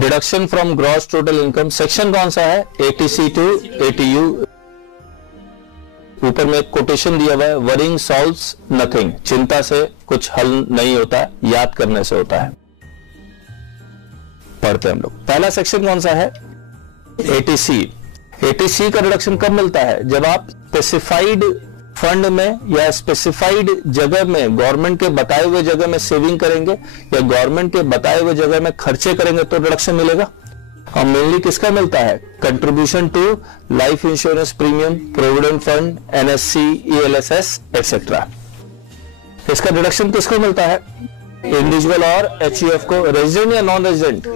Deduction from gross total income, section कौन सा है? Eighty C to eighty U. ऊपर में एक कोटेशन दिया हुआ है, वरिंग सॉल्व्स नथिंग, चिंता से कुछ हल नहीं होता, याद करने से होता है। पढ़ते हैं हम लोग। पहला सेक्शन कौन सा है? एटीसी। एटीसी का रिडक्शन कब मिलता है? जब आप स्पेसिफाइड फंड में या स्पेसिफाइड जगह में, गवर्नमेंट के बताए हुए जगह में सेविंग करेंगे या गवर्नमेंट के बताए हुए जगह में खर्चे करेंगे तो रिडक्शन मिलेगा। और मेनली किसका मिलता है? Contribution to life insurance premium, provident fund, NSC, ELSS etcetera. इसका डिडक्शन किसको मिलता है? इंडिविजुअल और एचयूएफ को। रेजिडेंट या नॉन रेजिडेंट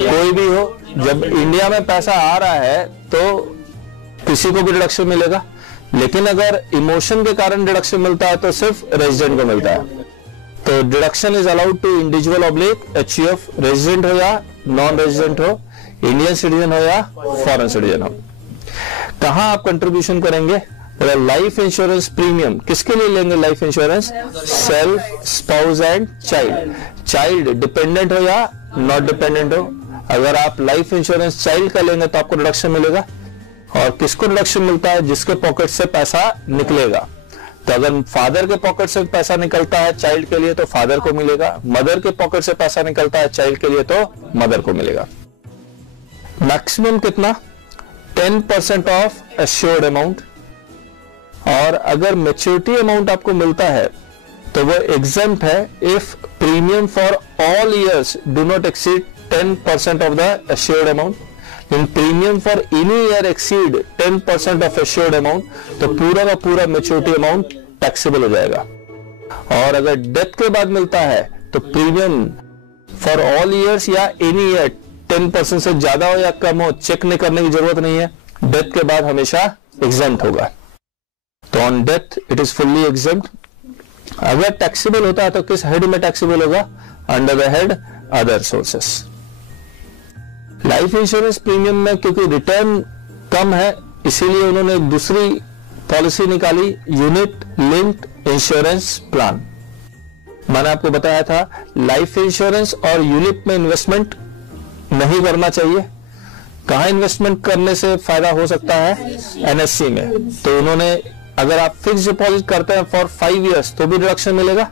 कोई भी हो, जब इंडिया में पैसा आ रहा है तो किसी को भी डिडक्शन मिलेगा, लेकिन अगर इमोशन के कारण डिडक्शन मिलता है तो सिर्फ रेजिडेंट को मिलता है। तो deduction is allowed to individual oblique HUF, resident हो या नॉन रेजिडेंट हो, इंडियन सिटीजन हो या फॉरेन सिटीजन हो। कहां आप कंट्रीब्यूशन करेंगे? लाइफ इंश्योरेंस प्रीमियम किसके लिए लेंगे? Life insurance self, spouse and child. Child dependent हो या नॉट डिपेंडेंट हो। अगर आप लाइफ इंश्योरेंस चाइल्ड का लेंगे तो आपको रिडक्शन मिलेगा। और किसको रिडक्शन मिलता है? जिसके पॉकेट से पैसा निकलेगा। तो अगर फादर के पॉकेट से पैसा निकलता है चाइल्ड के लिए तो फादर को मिलेगा, मदर के पॉकेट से पैसा निकलता है चाइल्ड के लिए तो मदर को मिलेगा। मैक्सिमम कितना? 10% ऑफ एश्योर्ड अमाउंट। और अगर मैच्योरिटी अमाउंट आपको मिलता है तो वो एग्जम्प्ट है if premium for all years do not exceed 10% of the assured amount. In premium for any year exceed 10% of assured amount तो पूरा का पूरा मैच्योरिटी अमाउंट टैक्सेबल हो जाएगा। और अगर डेथ के बाद मिलता है तो प्रीमियम फॉर ऑल ईयर्स या एनी ईयर 10% से ज्यादा हो या कम हो चेक नहीं करने की जरूरत नहीं है, डेथ के बाद हमेशा एग्जम्प्ट होगा। तो on death it is fully exempt. अगर टैक्सेबल होता है तो किस हेड में टैक्सेबल होगा? Under the head other sources. Life insurance premium में क्योंकि रिटर्न कम है इसीलिए उन्होंने दूसरी पॉलिसी निकाली, यूनिट लिंक्ड इंश्योरेंस प्लान। मैंने आपको बताया था लाइफ इंश्योरेंस और यूनिट में इन्वेस्टमेंट नहीं करना चाहिए। कहां इन्वेस्टमेंट करने से फायदा हो सकता है? एनएससी में। तो उन्होंने अगर आप फिक्स डिपॉजिट करते हैं फॉर 5 इयर्स तो भी रिडक्शन मिलेगा,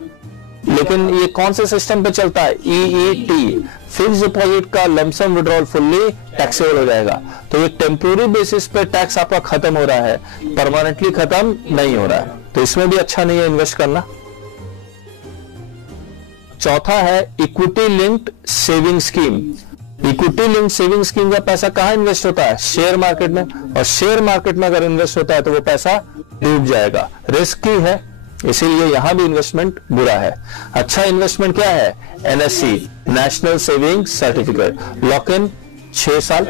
लेकिन ये कौन से सिस्टम पे चलता है? ईईटी, फिक्स डिपॉजिट का लमसम विड्रॉल फुल्ली टैक्सेबल हो जाएगा। तो ये टेम्पोररी बेसिस पे टैक्स आपका खत्म हो रहा है, परमानेंटली खत्म नहीं हो रहा है, तो इसमें भी अच्छा नहीं है इन्वेस्ट करना। चौथा है equity linked saving scheme. Equity linked saving scheme का पैसा कहां इन्वेस्ट होता है? शेयर मार्केट में। और शेयर मार्केट में अगर इन्वेस्ट होता है तो वो पैसा डूब जाएगा, रिस्की है, इसीलिए यहां भी इन्वेस्टमेंट बुरा है। अच्छा इन्वेस्टमेंट क्या है? NSC, national saving certificate, lock in 6 साल।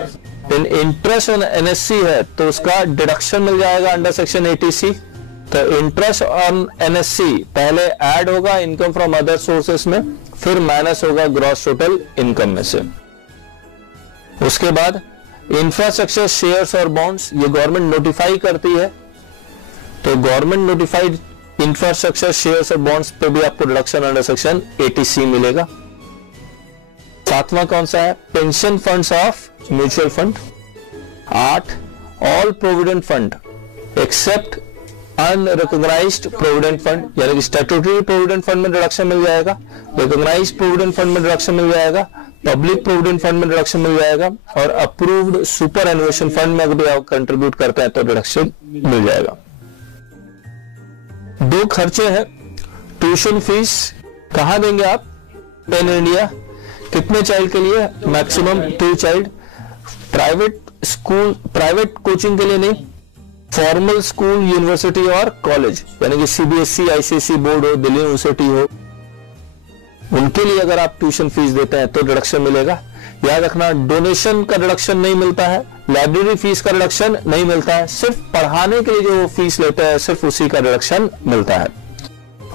इन इंटरेस्ट ऑन एनएससी है तो उसका डिडक्शन मिल जाएगा अंडर सेक्शन एटीसी। तो इंटरेस्ट ऑन एनएससी पहले ऐड होगा इनकम फ्रॉम अदर सोर्सेस में, फिर माइनस होगा ग्रॉस टोटल इनकम में से। उसके बाद इंफ्रास्ट्रक्चर शेयर्स और बॉन्ड्स, ये गवर्नमेंट नोटिफाई करती है, तो गवर्नमेंट नोटिफाइड इंफ्रास्ट्रक्चर शेयर्स और बॉन्ड्स पे भी आपको रिडक्शन अंडर सेक्शन एटीसी मिलेगा। 7वां कौन सा है? Pension funds of mutual fund. 8 all provident fund except unrecognised provident fund, यानी कि स्टैट्यूटरी प्रोविडेंट फंड में रिडक्शन मिल जाएगा, रिकॉग्नाइज्ड प्रोविडेंट फंड में रिडक्शन मिल जाएगा, पब्लिक प्रोविडेंट फंड में रिडक्शन मिल जाएगा, और अप्रूव्ड सुपर एनुएशन फंड में अगर आप कंट्रीब्यूट करते हैं तो रिडक्शन मिल जाएगा। 2 खर्चे हैं। ट्यूशन फीस कहां देंगे आप? Pen India. कितने चाइल्ड के लिए? Maximum 2 child. Private school, private coaching के लिए नहीं, फॉर्मल स्कूल, यूनिवर्सिटी और कॉलेज, यानी कि सीबीएसई, आईसीएसई बोर्ड हो, दिल्ली यूनिवर्सिटी हो, उनके लिए अगर आप ट्यूशन फीस देते हैं तो रिडक्शन मिलेगा। याद रखना डोनेशन का रिडक्शन नहीं मिलता है, लाइब्रेरी फीस का रिडक्शन नहीं मिलता है, सिर्फ पढ़ाने के लिए जो फीस लेते हैं सिर्फ उसी का रिडक्शन मिलता है।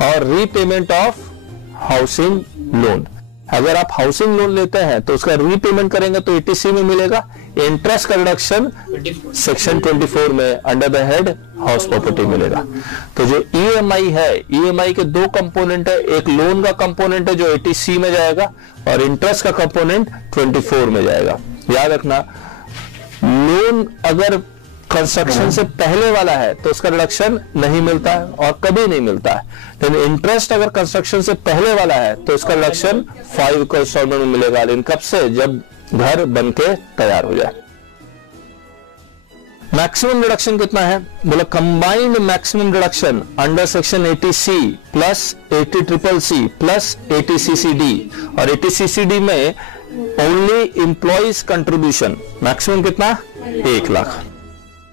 और रीपेमेंट ऑफ हाउसिंग लोन, अगर आप हाउसिंग लोन लेते हैं तो उसका रीपेमेंट करेंगे तो एटीसी में मिलेगा, इंटरेस्ट का रिडक्शन सेक्शन 24 में under the head house property मिलेगा। तो जो ईएमआई है, ईएमआई के दो कंपोनेंट है, एक लोन का कंपोनेंट है जो 80C में जाएगा और इंटरेस्ट का कंपोनेंट 24 में जाएगा। याद रखना, लोन अगर कंस्ट्रक्शन से पहले वाला है तो उसका रिडक्शन नहीं मिलता है और कभी नहीं मिलता है, लेकिन इंटरेस्ट अगर कंस्ट्रक्शन से पहले वाला है तो उसका रिडक्शन 5 इक्वल इंस्टॉलमेंट में मिलेगा। लेकिन कब से? जब घर बनके तैयार हो जाए। मैक्सिमम रिडक्शन कितना है? बोला combined maximum reduction under section 80C plus 80CCC plus 80CCD, और 80CCD में ओनली एम्प्लॉइज कंट्रीब्यूशन मैक्सिमम कितना? 1 लाख।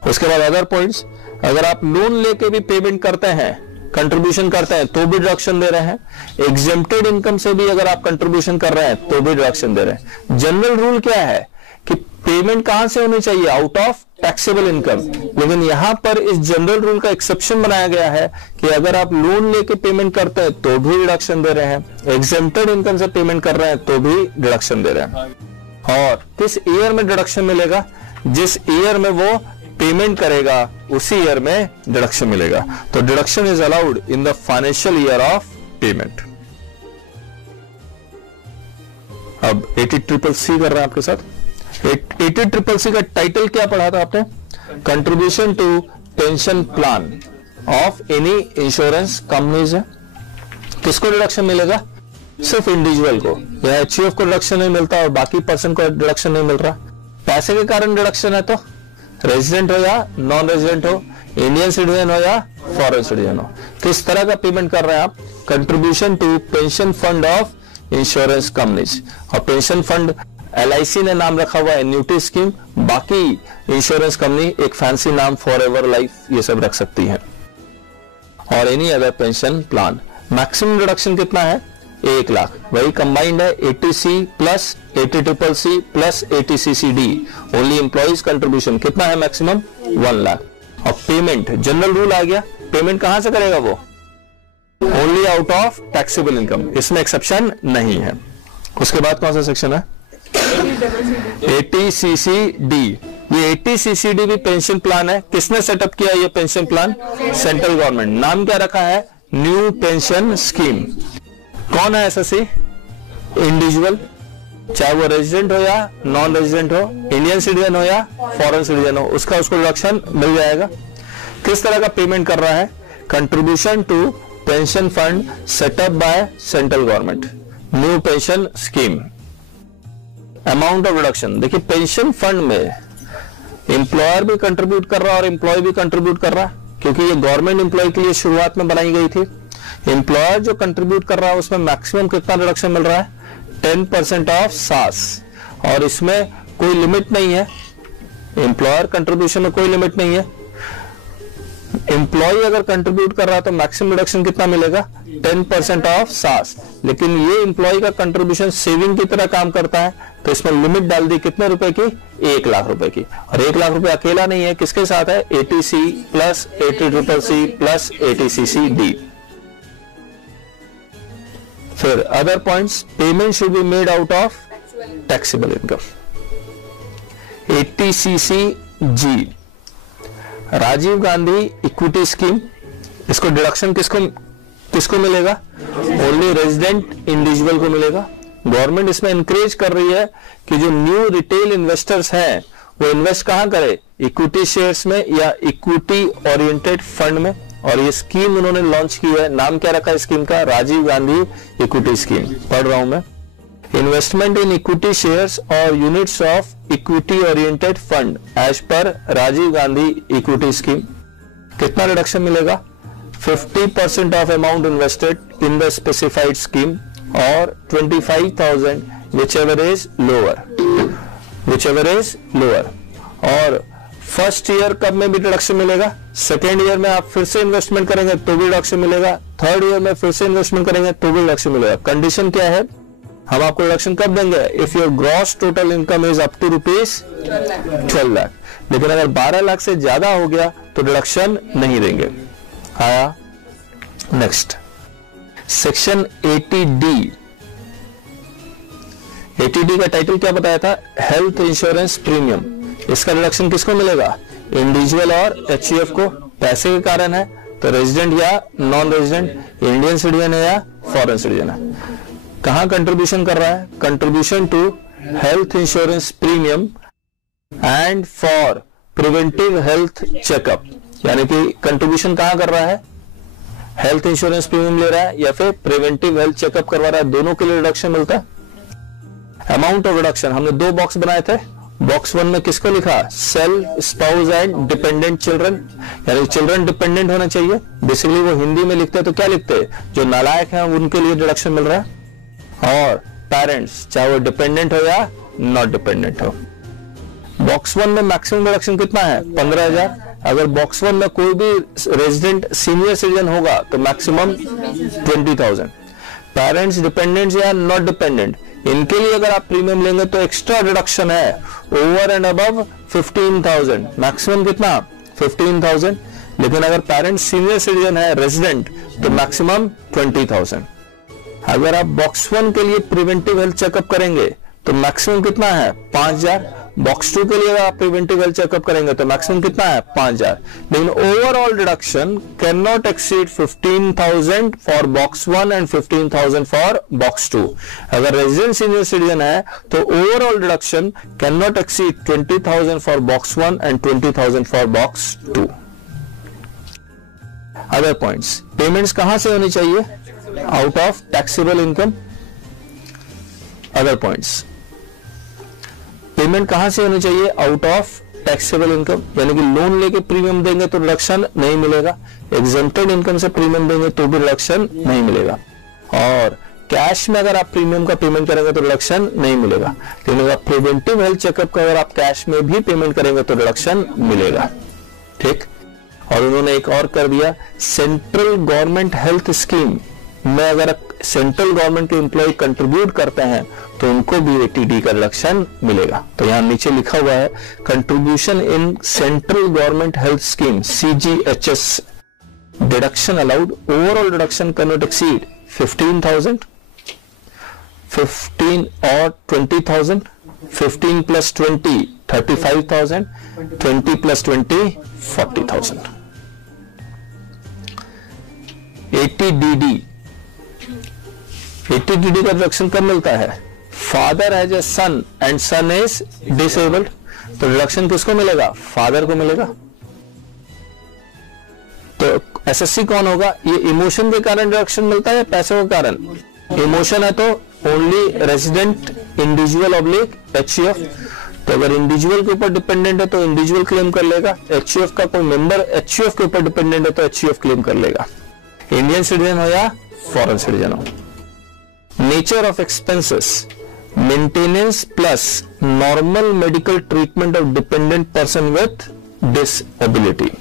उसके बाद अदर पॉइंट्स, अगर आप लोन लेके भी पेमेंट करते हैं, कंट्रीब्यूशन करते हैं तो भी डिडक्शन दे रहे हैं। एग्जेम्प्टेड इनकम से भी अगर आप कंट्रीब्यूशन कर रहे हैं तो भी डिडक्शन दे रहे हैं। जनरल रूल क्या है कि पेमेंट कहां से होनी चाहिए? Out of taxable income. लेकिन यहां पर इस जनरल रूल का एक्सेप्शन बनाया गया है कि अगर आप लोन लेके पेमेंट करते हैं तो भी डिडक्शन दे रहे हैं, एग्जेम्प्टेड इनकम से पेमेंट कर रहे हैं तो भी डिडक्शन दे रहे हैं। और किस ईयर में डिडक्शन मिलेगा? जिस ईयर में वो पेमेंट करेगा उसी ईयर में डिडक्शन मिलेगा। तो deduction is allowed in the financial year of payment. अब 80CCC कर रहे हैं आपके साथ। 80CCC का टाइटल क्या पढ़ा था आपने? Contribution to pension plan of any insurance companies है। किसको डिडक्शन मिलेगा? सिर्फ इंडिविजुअल को, या एचयूएफ को डिडक्शन नहीं मिलता और बाकी पर्सन को डिडक्शन नहीं मिल रहा। पैसे के कारण डिडक्शन है तो रेजिडेंट हो या नॉन रेजिडेंट हो, इंडियन सिटीजन हो या फॉरेन सिटीजन हो, किस तरह का पेमेंट कर रहे हैं आप? Contribution to pension fund of insurance companies. और पेंशन फंड LIC ने नाम रखा हुआ है एन्युटी स्कीम, बाकी इंश्योरेंस कंपनी एक फैंसी नाम फॉरएवर लाइफ ये सब रख सकती है, और any other pension plan. Maximum reduction कितना है? 1 लाख। वही कंबाइंड है 80C plus 80CCC plus 80CCD। Only employees contribution कितना है? मैक्सिमम 1 लाख। और पेमेंट जनरल रूल आ गया, पेमेंट कहां से करेगा वो? Only out of taxable income, इसमें एक्सेप्शन नहीं है। उसके बाद कौन सा सेक्शन है? 80CCD। ये 80CCD भी पेंशन प्लान है। किसने सेटअप किया ये पेंशन प्लान? Central government. नाम क्या रखा है? New pension scheme. कौन है एसएससी? इंडिविजुअल, चाहे वो रेजिडेंट हो या नॉन रेजिडेंट हो, इंडियन सिटीजन हो या फॉरेन सिटीजन हो, उसको डिडक्शन मिल जाएगा। किस तरह का पेमेंट कर रहा है? Contribution to pension fund set up by central government, new pension scheme. Amount of reduction, देखिए पेंशन फंड में एम्प्लॉयर भी कंट्रीब्यूट कर रहा है और एम्प्लॉय भी कंट्रीब्यूट कर रहा है, क्योंकि ये गवर्नमेंट एम्प्लॉय के लिए शुरुआत में बनाई गई थी। एम्प्लॉयर जो कंट्रीब्यूट कर रहा है उसमें मैक्सिमम कितना रिडक्शन मिल रहा है? 10% ऑफ सास, और इसमें कोई लिमिट नहीं है। एम्प्लॉयर कंट्रीब्यूशन में कोई लिमिट नहीं है। एम्प्लॉय अगर कंट्रीब्यूट कर रहा है तो मैक्सिमम रिडक्शन कितना मिलेगा? 10% ऑफ सास। लेकिन ये एम्प्लॉय का कंट्रीब्यूशन सेविंग की तरह काम करता है, तो इसमें लिमिट डाल दी कितने रुपए की? 1 लाख रुपए की। और 1 लाख रुपए अकेला नहीं है, किसके साथ है? 80C plus 80CCC plus 80CCD। फिर other points, payment should be made out of taxable income. 80CCG Rajiv Gandhi equity scheme, इसको डिडक्शन किसको मिलेगा? ओनली रेजिडेंट इंडिविजुअल को मिलेगा। गवर्नमेंट इसमें इंकरेज कर रही है कि जो न्यू रिटेल इन्वेस्टर्स हैं वो इन्वेस्ट कहां करे? इक्विटी शेयर्स में या इक्विटी ओरिएंटेड फंड में। और ये स्कीम उन्होंने लॉन्च की है। नाम क्या रखा है स्कीम का? Rajiv Gandhi equity scheme. पढ़ रहा हूं मैं। इन्वेस्टमेंट इन इक्विटी शेयर्स और units of equity oriented fund as per Rajiv Gandhi equity scheme. कितना रिडक्शन मिलेगा? 50% of amount invested in the specified scheme और 25,000 whichever is lower। और फर्स्ट ईयर कब में भी डिडक्शन मिलेगा? सेकेंड ईयर में आप फिर से इन्वेस्टमेंट करेंगे तो भी डिडक्शन मिलेगा। थर्ड ईयर में फिर से इन्वेस्टमेंट करेंगे तो भी डिडक्शन मिलेगा। कंडीशन क्या है? हम आपको डिडक्शन कब देंगे? If your gross total income is up to ₹12 lakh. लेकिन अगर 12 लाख से ज्यादा हो गया तो डिडक्शन नहीं देंगे। आया नेक्स्ट सेक्शन 80D। 80D का टाइटल क्या बताया था? Health insurance premium. इसका रिडक्शन किसको मिलेगा? इंडिविजुअल और एचयूएफ को। पैसे के कारण है तो रेजिडेंट या नॉन रेजिडेंट, इंडियन सिटीजन है या फॉरेन सिटीजन है। कहां कंट्रीब्यूशन कर रहा है? Contribution to health insurance premium and for preventive health checkup, यानी कि कंट्रीब्यूशन कहां कर रहा है? हेल्थ इंश्योरेंस प्रीमियम ले रहा है या फिर प्रिवेंटिव हेल्थ चेकअप करवा रहा है, दोनों के लिए रिडक्शन मिलता है। अमाउंट ऑफ रिडक्शन हमने दो बॉक्स बनाए थे। बॉक्स 1 में किसको लिखा? Self, spouse and dependent children, यानी चिल्ड्रन डिपेंडेंट होना चाहिए। बेसिकली वो हिंदी में लिखते हैं तो क्या लिखते हैं? जो नालायक हैं उनके लिए रिडक्शन मिल रहा है। और पेरेंट्स, चाहे वो डिपेंडेंट हो या नॉट डिपेंडेंट हो। बॉक्स 1 में मैक्सिमम रिडक्शन कितना है? 15,000। अगर बॉक्स 1 में कोई भी रेजिडेंट सीनियर सिटीजन होगा तो मैक्सिमम 20,000। पेरेंट्स, डिपेंडेंट्स या नॉट डिपेंडेंट, इनके लिए अगर आप प्रीमियम लेंगे तो एक्स्ट्रा डिडक्शन है ओवर एंड अबव 15,000। मैक्सिमम कितना? 15,000। लेकिन अगर पेरेंट्स सीनियर सिटीजन है, रेजिडेंट, तो मैक्सिमम 20,000। अगर आप बॉक्स 1 के लिए प्रिवेंटिव हेल्थ चेकअप करेंगे तो मैक्सिमम कितना है? 5,000। बॉक्स 2 के लिए अगर आप प्रिवेंटिव हेल्थ चेकअप करेंगे तो मैक्सिमम कितना है? 5,000। लेकिन overall deduction can not exceed 15,000 for box 1 and 15,000 for box 2। अगर रेजिडेंट सीनियर सिटीजन है तो overall deduction can not exceed 20,000 for box 1 and 20,000 for box 2। Other points, payments कहां से होनी चाहिए? Out of taxable income. Other points, payment कहां से होनी चाहिए? आउट ऑफ टैक्सेबल इनकम, यानी कि लोन लेके प्रीमियम देंगे तो रिडक्शन नहीं मिलेगा, एग्जेम्प्टेड इनकम से प्रीमियम देंगे तो भी रिडक्शन नहीं मिलेगा, और कैश में अगर आप प्रीमियम का पेमेंट करेंगे तो रिडक्शन नहीं मिलेगा। लेकिन अगर प्रिवेंटिव हेल्थ चेकअप का अगर आप कैश में भी पेमेंट करेंगे तो रिडक्शन मिलेगा। ठीक। और उन्होंने एक और कर दिया, सेंट्रल गवर्नमेंट हेल्थ स्कीम में अगर सेंट्रल गवर्नमेंट के एम्प्लॉय कंट्रीब्यूट करते हैं तो उनको भी एटीडी का रिडक्शन मिलेगा। तो यहां नीचे लिखा हुआ है, contribution in central government health scheme CGHS deduction allowed, overall deduction can not exceed 15,000, 15 और 20,000, 15 प्लस 20 35,000, 20 प्लस 20 40,000। ATDD का रिडक्शन कब मिलता है? Father has a son and son is disabled, तो रिडक्शन किसको मिलेगा? फादर को मिलेगा। तो एसएससी कौन होगा? ये इमोशन के कारण रिडक्शन मिलता है या पैसे के कारण? इमोशन है तो only resident, individual oblique HUF। तो अगर इंडिविजुअल के ऊपर डिपेंडेंट है तो इंडिविजुअल क्लेम कर लेगा, HUF का कोई मेंबर HUF के ऊपर डिपेंडेंट है तो HUF क्लेम कर लेगा, इंडियन सिटीजन हो या फॉरेन सिटीजन हो। Nature of expenses, maintenance plus normal medical treatment of dependent person with disability.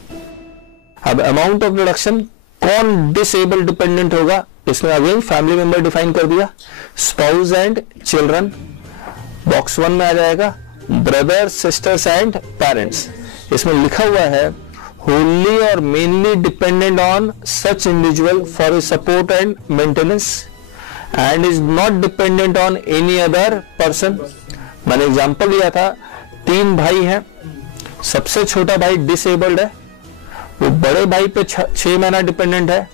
अब अमाउंट ऑफ रिडक्शन, कौन डिसेबल डिपेंडेंट होगा? इसमें अगेन फैमिली मेंबर डिफाइन कर दिया, स्पाउस एंड चिल्ड्रन। बॉक्स 1 में आ जाएगा ब्रदर, सिस्टर्स एंड पेरेंट्स। इसमें लिखा हुआ है wholly or mainly dependent on such individual for his support and maintenance and is not dependent on any other person। मैंने example दिया था, 3 भाई हैं, सबसे छोटा भाई डिसेबल्ड है, वो बड़े भाई पे 6 महीना डिपेंडेंट है,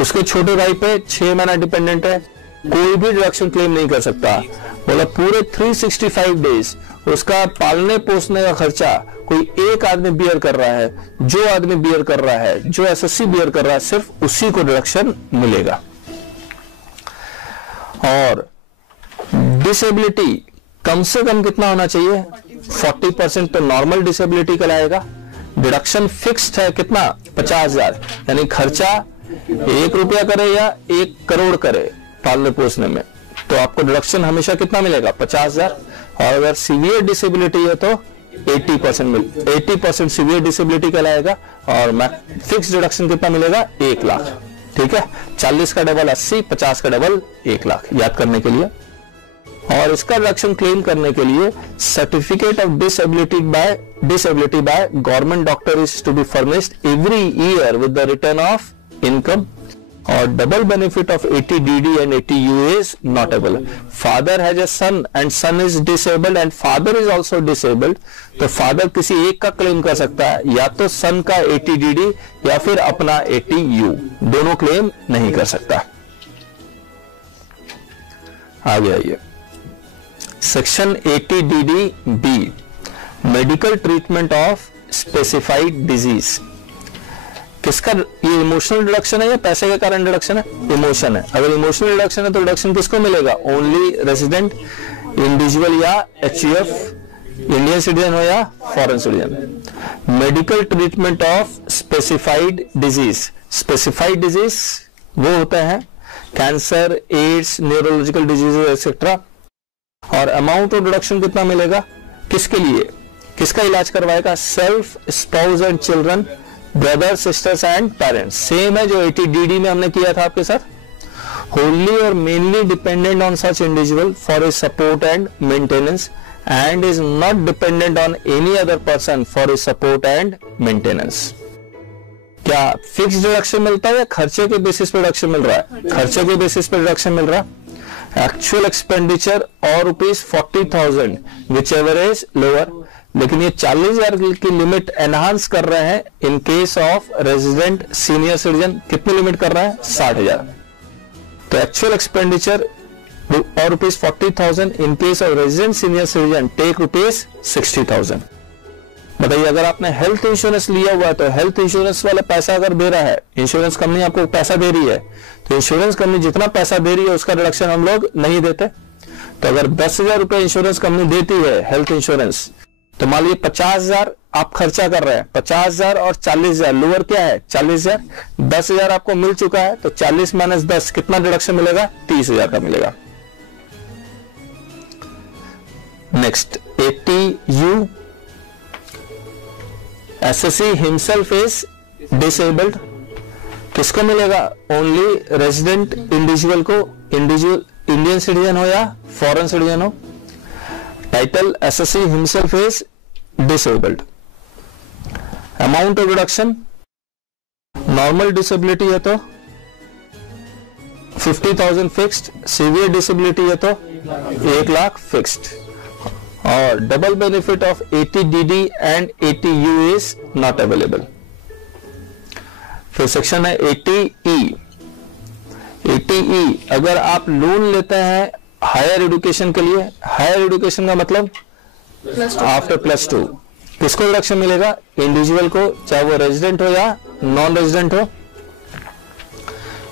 उसके छोटे भाई पे 6 महीना डिपेंडेंट है, कोई भी डिडक्शन क्लेम नहीं कर सकता। बोला पूरे 365 डेज उसका पालने पोसने का खर्चा कोई एक आदमी बियर कर रहा है, जो आदमी बियर कर रहा है, जो एसएससी बियर कर रहा है, सिर्फ उसी को डिडक्शन मिलेगा। और डिसेबिलिटी कम से कम कितना होना चाहिए? 40% तो नॉर्मल डिसेबिलिटी कहलाएगा। डिडक्शन फिक्स्ड है कितना? 50,000, यानी खर्चा 1 रुपया करे या 1 करोड़ करे पालने पोसने में तो आपको डिडक्शन हमेशा कितना मिलेगा? 50,000। और अगर सीवियर डिसेबिलिटी है तो 80% सीवियर डिसेबिलिटी कहलाएगा और फिक्स डिडक्शन कितना मिलेगा? 1 लाख। ठीक है, 40 का डबल 80, 50 का डबल 1 लाख, याद करने के लिए। और इसका डिडक्शन क्लेम करने के लिए certificate of disability by government doctor is to be furnished every year with the return of income. और double benefit of 80DD and 80UA is not available. Father has a son and son is disabled and father is also disabled. तो father किसी एक का claim कर सकता है, या तो सन का 80DD या फिर अपना 80U, दोनों क्लेम नहीं कर सकता। आगे आइए, section 80DD-B, medical treatment of specified disease. किसका ये इमोशनल डिडक्शन है या पैसे के कारण डिडक्शन है? इमोशन है। अगर इमोशनल डिडक्शन है तो डिडक्शन किसको मिलेगा? ओनली रेजिडेंट, इंडिविजुअल या HUF, इंडियन सिटीजन हो या foreign citizen. Medical treatment of specified disease. Specified disease वो होता है cancer, AIDS, neurological diseases etcetera. और अमाउंट ऑफ डिडक्शन कितना मिलेगा? किसके लिए, किसका इलाज करवाएगा? Self, spouse and children, brother, sisters and parents. Same है जो 80DD में हमने किया था आपके साथ। होनली और mainly dependent on such individual for his support and maintenance and is not dependent on any other person for his support and maintenance. क्या फिक्स डिडक्शन मिलता है या खर्चे के बेसिस पर डिडक्शन मिल रहा है? खर्चे के बेसिस पर डिडक्शन मिल रहा है। एक्चुअल एक्सपेंडिचर और ₹40,000 विच एवर इज लोअर, लेकिन ये 40,000 की लिमिट एनहांस कर रहे हैं in case of resident senior citizen. कितनी लिमिट कर रहा है? 60,000। तो एक्चुअल एक्सपेंडिचर और ₹40,000 in case of resident senior citizen take ₹60,000। बताइए, अगर आपने हेल्थ इंश्योरेंस लिया हुआ है तो हेल्थ इंश्योरेंस वाला पैसा अगर दे रहा है, इंश्योरेंस कंपनी आपको पैसा दे रही है, तो इंश्योरेंस कंपनी जितना पैसा दे रही है उसका रिडक्शन हम लोग नहीं देते। तो अगर 10,000 रुपए इंश्योरेंस कंपनी देती है हेल्थ इंश्योरेंस, तो मान लीजिए 50,000 आप खर्चा कर रहे हैं, 50,000 और 40,000, लोअर क्या है? 40,000। 10,000 आपको मिल चुका है, तो 40 - 10 कितना डिडक्शन मिलेगा? 30,000 का मिलेगा। Next 80U, SSC himself is disabled. किसको मिलेगा? ओनली रेजिडेंट इंडिविजुअल को, इंडिविजुअल इंडियन सिटीजन हो या फॉरेन सिटीजन हो। Title SSC himself is disabled. Amount of deduction, normal disability है तो 50,000 फिक्स्ड, सीवियर डिसेबिलिटी है तो 1 लाख फिक्स्ड, और double benefit of 80DD and 80U is not available. फिर सेक्शन है 80E। 80E, अगर आप लोन लेते हैं हायर एजुकेशन के लिए, हायर एजुकेशन का मतलब आफ्टर +2, किसको रिडक्शन मिलेगा? इंडिविजुअल को, चाहे वो रेजिडेंट हो या नॉन रेजिडेंट हो,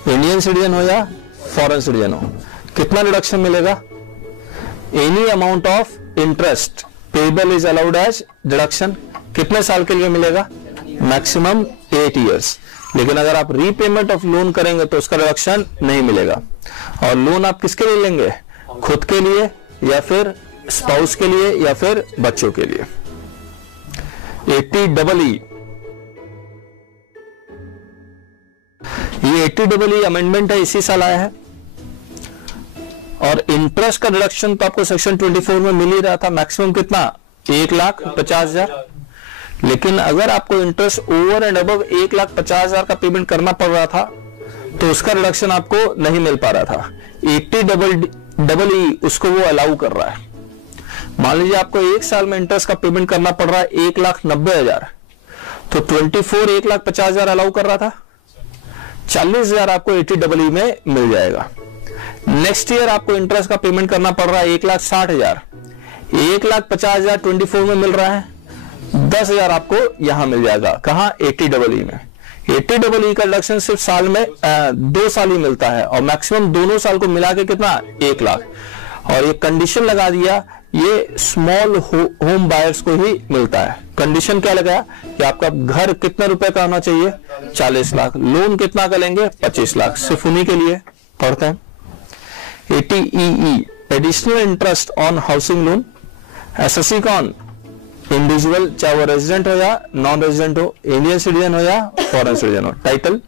इंडियन सिटीजन हो या फॉरेन सिटीजन हो। कितना रिडक्शन मिलेगा? Any amount of interest payable is allowed as deduction. कितने साल के लिए मिलेगा? Maximum 8 years. लेकिन अगर आप रीपेमेंट ऑफ लोन करेंगे तो उसका रिडक्शन नहीं मिलेगा। और लोन आप किसके लिए लेंगे? खुद के लिए या फिर स्पाउस के लिए या फिर बच्चों के लिए। 80EE, ये 80EE अमेंडमेंट है, इसी साल आया है। और इंटरेस्ट का रिडक्शन तो आपको सेक्शन 24 में मिल ही रहा था। मैक्सिमम कितना? 1,50,000। लेकिन अगर आपको इंटरेस्ट ओवर एंड अबव 1,50,000 का पेमेंट करना पड़ रहा था तो उसका रिडक्शन आपको नहीं मिल पा रहा था। 80EE उसको वो अलाउ कर रहा है। मान लीजिए आपको 1 साल में इंटरेस्ट का पेमेंट करना पड़ रहा है 1,90,000, तो 24 1,50,000 अलाउ कर रहा था, 40,000 आपको 80EE में मिल जाएगा। नेक्स्ट ईयर आपको इंटरेस्ट का पेमेंट करना पड़ रहा है 1,60,000, 1,50,000 24 में मिल रहा है, 10,000 आपको यहां मिल जाएगा। कहां? 80EE में। 80EE का रिडक्शन सिर्फ साल में 2 साल ही मिलता है, और मैक्सिमम दोनों साल को मिला के कितना? 1 लाख। और ये कंडीशन लगा दिया, ये स्मॉल होम बायर्स को ही मिलता है। कंडीशन क्या लगाया कि आपका घर कितने रुपए का होना चाहिए? 40 लाख। लोन कितना का लेंगे? 25 लाख। सिर्फ उन्हीं के लिए पढ़ते हैं। 80EE, additional interest on housing loan. SSC कौन? इंडिविजुअल, चाहे वो रेजिडेंट हो या नॉन रेजिडेंट हो, इंडियन सिटीजन हो या फॉरेन सिटीजन हो। Title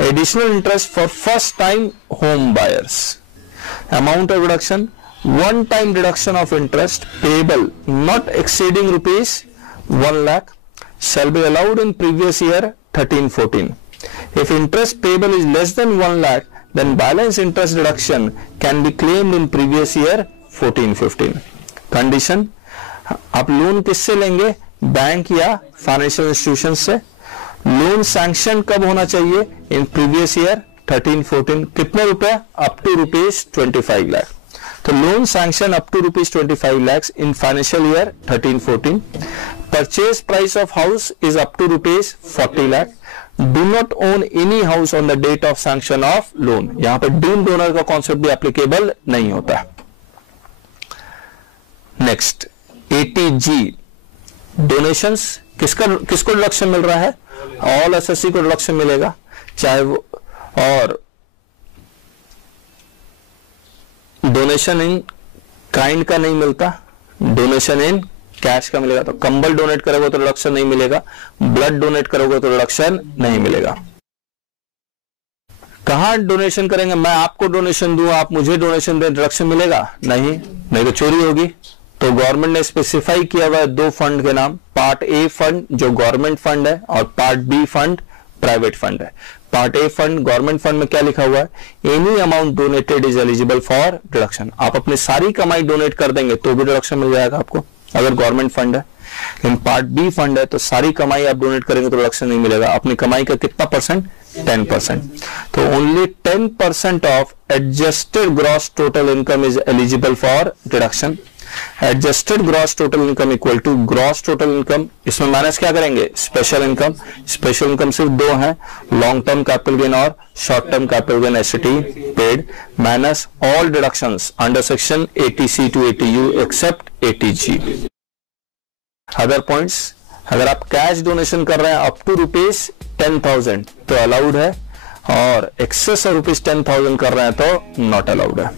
additional interest for first time home buyers. Amount of reduction, one time reduction of interest payable not exceeding ₹1 lakh shall be allowed in previous year 13-14. If interest payable is less than 1 lakh, then balance interest deduction can be claimed in previous year 14-15. Condition, आप loan किससे लेंगे? Bank या financial institution से। Loan sanction कब होना चाहिए? In previous year 13-14। कितने रुपए? Up to ₹25 lakh. तो loan sanction up to ₹25 lakhs in financial year 13-14. Purchase price of house is up to ₹40 lakh. Do not own any house on the date of sanction of loan. यहां पर deemed owner का concept भी applicable नहीं होता। Next, ATG donations किसको deduction मिल रहा है? All SSC को डिडक्शन मिलेगा, चाहे वो, और डोनेशन इन काइंड का नहीं मिलता, डोनेशन इन कैश का मिलेगा। तो कंबल डोनेट करोगे तो रिडक्शन नहीं मिलेगा, ब्लड डोनेट करोगे तो रिडक्शन नहीं मिलेगा। कहां डोनेशन करेंगे? मैं आपको डोनेशन दूं, आप मुझे डोनेशन दें, रिडक्शन मिलेगा? नहीं तो चोरी होगी। तो गवर्नमेंट ने स्पेसिफाई किया हुआ है 2 फंड के नाम, पार्ट ए फंड जो गवर्नमेंट फंड है और part B fund private fund है। Part A fund, government fund में क्या लिखा हुआ है? Any amount donated is eligible for deduction. आप अपनी सारी कमाई डोनेट कर देंगे तो भी डिडक्शन मिल जाएगा आपको, अगर गवर्नमेंट फंड है। लेकिन पार्ट बी फंड है तो सारी कमाई आप डोनेट करेंगे तो डिडक्शन नहीं मिलेगा। अपनी कमाई का कितना परसेंट? 10%। तो only 10% of adjusted gross total income is eligible for deduction. Adjusted gross total income equal to gross total income, इसमें माइनस क्या करेंगे? Special income. स्पेशल इनकम सिर्फ 2 हैं, लॉन्ग टर्म कैपिटल गेन और short term capital gain ST paid, minus all deductions under section 80C to 80U except 80G। Other points, अगर आप cash donation कर रहे हैं अप टू ₹10,000 तो अलाउड है, और एक्सेस ऑफ ₹10,000 कर रहे हैं तो नॉट अलाउड है।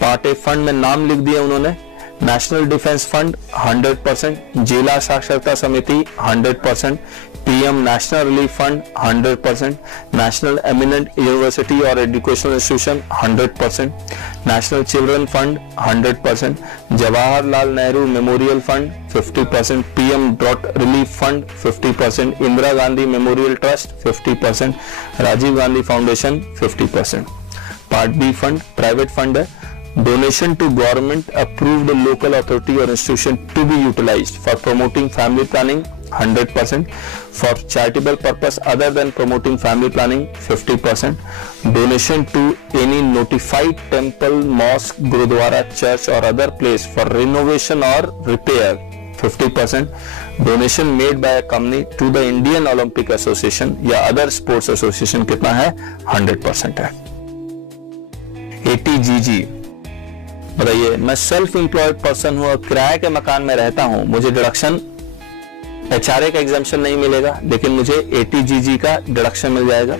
पार्ट ए फंड में नाम लिख दिया उन्होंने, नेशनल डिफेंस फंड 100%, जिला साक्षरता समिति 100%, PM national relief fund 100%, national eminent university और educational institution 100%, national children fund 100%, Jawaharlal Nehru memorial fund 50%, PM drought relief fund 50%, Indira Gandhi memorial trust 50%, Rajiv Gandhi foundation 50%। Part B fund private fund है, donation to government approved local authority or institution to be utilized for promoting family planning 100%, for charitable purpose other than promoting family planning 50%, donation to any notified temple, mosque, gurudwara, church or other place for renovation or repair 50%, donation made by a company to the Indian Olympic Association या other sports association कितना है? 100% है। ATGG बताइए, मैं self employed person हूं और किराए के मकान में रहता हूं, मुझे डिडक्शन एचआरए का एग्जाम्पशन नहीं मिलेगा, लेकिन मुझे एटीजीजी का डिडक्शन मिल जाएगा।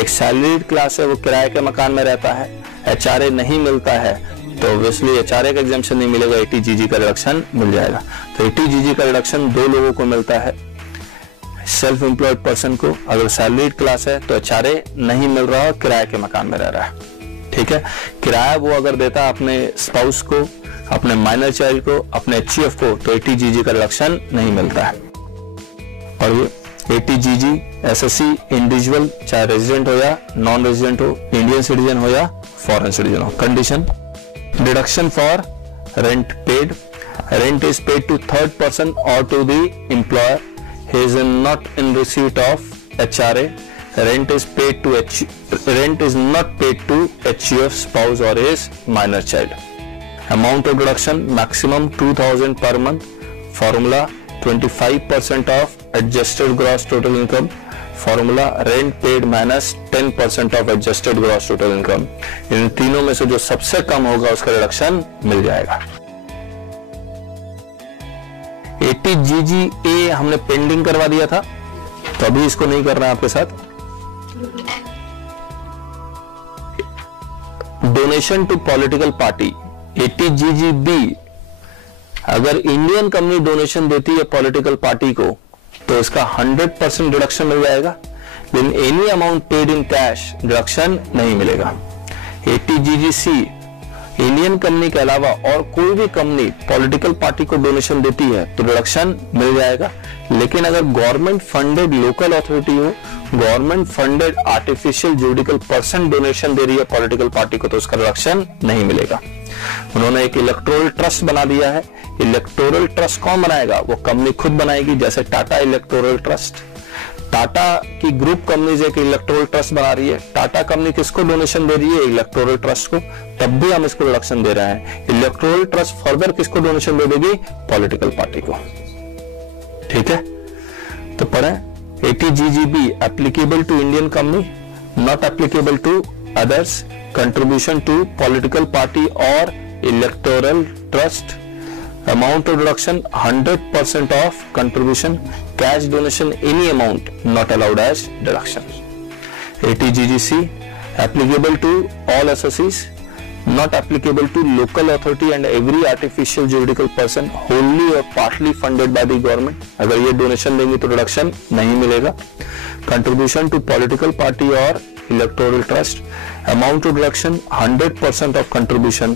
एक सैलरीड क्लास है, वो किराए के मकान में रहता है, एचआरए नहीं मिलता है, तो ऑब्वियसली एचआरए का एग्जाम्पशन नहीं मिलेगा, एटीजीजी का डिडक्शन मिल जाएगा। तो एटीजीजी का डिडक्शन 2 लोगों को मिलता है, सेल्फ एम्प्लॉयड पर्सन को, अगर सैलरीड क्लास है तो एचआरए नहीं मिल रहा है, किराए के मकान में रह रहा है। ठीक है, किराया वो अगर देता है अपने स्पाउस को, अपने माइनर चाइल्ड को, अपने एचईएफ को, तो एटीजीजी का रिडक्शन नहीं मिलता है। और ये एटीजीजी एसएससी इंडिविजुअल, चाहे रेजिडेंट हो या नॉन रेजिडेंट हो, इंडियन सिटीजन हो या फॉरेन सिटीजन हो। Condition, deduction for rent paid, rent is paid to third person और to the employer, he is not in receipt of HRA, rent is not paid to HUF spouse or his minor child. Amount of deduction maximum 2,000 per month. Formula 25% of adjusted gross total income. Formula rent paid minus 10% of adjusted gross total income. इन तीनों में से जो सबसे कम होगा उसका reduction मिल जाएगा। ATGGA हमने पेंडिंग करवा दिया था, तो अभी इसको नहीं कर रहे हैं आपके साथ। Donation to political party ATGGB, अगर इंडियन कंपनी डोनेशन देती है पॉलिटिकल पार्टी को तो इसका 100% डिडक्शन मिल जाएगा, लेकिन any amount paid in cash deduction नहीं मिलेगा। ATGGC, इंडियन कंपनी के अलावा और कोई भी कंपनी पॉलिटिकल पार्टी को डोनेशन देती है तो डिडक्शन मिल जाएगा, लेकिन अगर गवर्नमेंट फंडेड लोकल अथॉरिटी हो government funded artificial judicial person donation दे रही है पॉलिटिकल पार्टी को तो उसका रिडक्शन नहीं मिलेगा। उन्होंने एक इलेक्टोरल ट्रस्ट बना दिया है। इलेक्टोरल ट्रस्ट कौन बनाएगा? वो कंपनी खुद बनाएगी, जैसे टाटा इलेक्टोरल ट्रस्ट। टाटा की ग्रुप कंपनीज एक इलेक्टोरल ट्रस्ट बना रही है। टाटा कंपनी किसको डोनेशन दे रही है? इलेक्टोरल ट्रस्ट को, तब भी हम इसको रिडक्शन दे रहे हैं। इलेक्टोरल ट्रस्ट फर्दर किसको डोनेशन दे देगी? पॉलिटिकल पार्टी को। ठीक है, तो पढ़ें। ATGGB applicable to Indian company, not applicable to others. Contribution to political party or electoral trust. Amount of deduction 100% of contribution. Cash donation any amount not allowed as deduction. ATGGC applicable to all SSCs, not applicable to local authority and every artificial juridical person wholly or partly funded by the government. अगर ये donation देंगे तो deduction नहीं मिलेगा। Contribution to political party और electoral trust, amount of deduction 100% of contribution,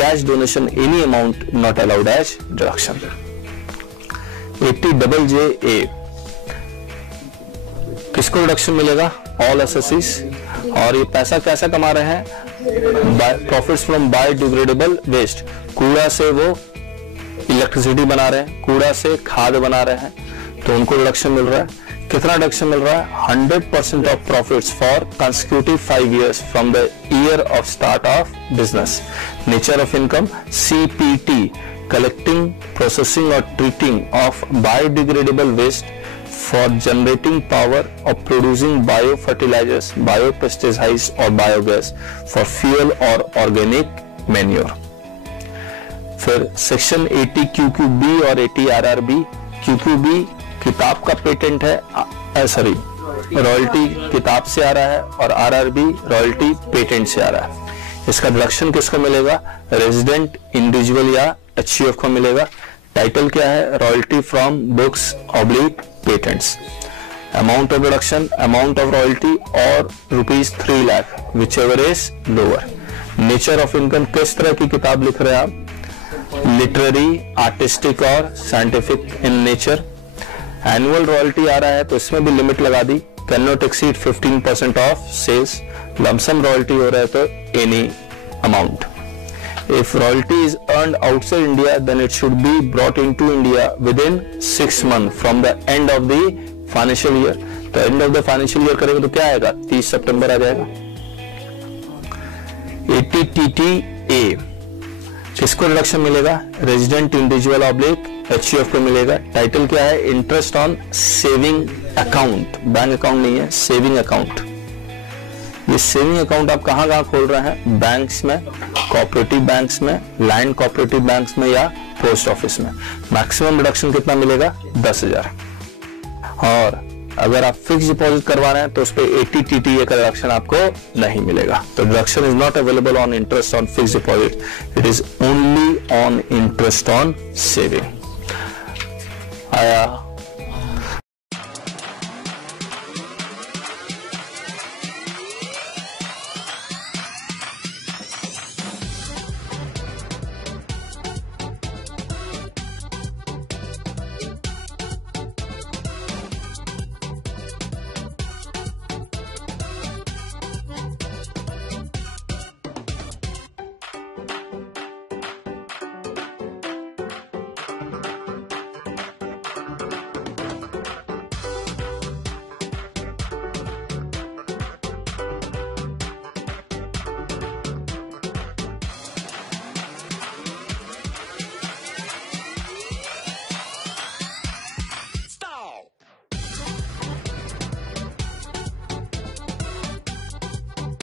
cash donation any amount not allowed as deduction. 80JJA किसको deduction मिलेगा? All assessees. और ये पैसा कैसा कमा रहे हैं? Profits from biodegradable waste. कूड़ा से वो इलेक्ट्रिसिटी बना रहे हैं, कूड़ा से खाद बना रहे हैं, तो उनको रिडक्शन मिल रहा है। कितना रिडक्शन मिल रहा है? 100% of profits for consecutive 5 years from the year of start of business. Nature of income CPT, collecting, processing और treating of biodegradable waste for generating power or producing biofertilizers, biopesticides or biogas for fuel or organic manure। फिर section 80 QQB और 80 RRB। QQB किताब का patent है, sorry royalty किताब से आ रहा है, और RRB रॉयल्टी पेटेंट से आ रहा है। इसका डिडक्शन किसको मिलेगा? रेजिडेंट, इंडिविजुअल या HUF को मिलेगा। टाइटल क्या है? Royalty from books oblique patents. Amount of deduction, amount of royalty और ₹3 lakh, whichever is lower. Nature of income, किस तरह की किताब लिख रहे हैं आप? लिटरेरी, आर्टिस्टिक और scientific in nature. Annual royalty आ रहा है तो इसमें भी लिमिट लगा दी, can not exceed 15% of sales. Lump sum royalty हो रहा है तो any amount. If royalty is earned outside India, then it should be brought into India within 6 months from the end of the financial year। तो end of the financial year करेंगे तो क्या आएगा? 30 सितंबर आ जाएगा। 80TTA किसको रिडक्शन मिलेगा? Resident, individual oblique HUF को मिलेगा। टाइटल क्या है? Interest on saving account. Bank account नहीं है, सेविंग अकाउंट। ये सेविंग अकाउंट आप कहाँ खोल रहे हैं? बैंक्स में, कोऑपरेटिव बैंक्स में, लैंड कोऑपरेटिव बैंक्स में या पोस्ट ऑफिस में। मैक्सिमम रिडक्शन कितना मिलेगा? 10,000। और अगर आप फिक्स डिपॉजिट करवा रहे हैं तो उस पर 80TTA का रिडक्शन आपको नहीं मिलेगा। तो reduction is not available on interest on fix deposit, it is only on interest on saving. आया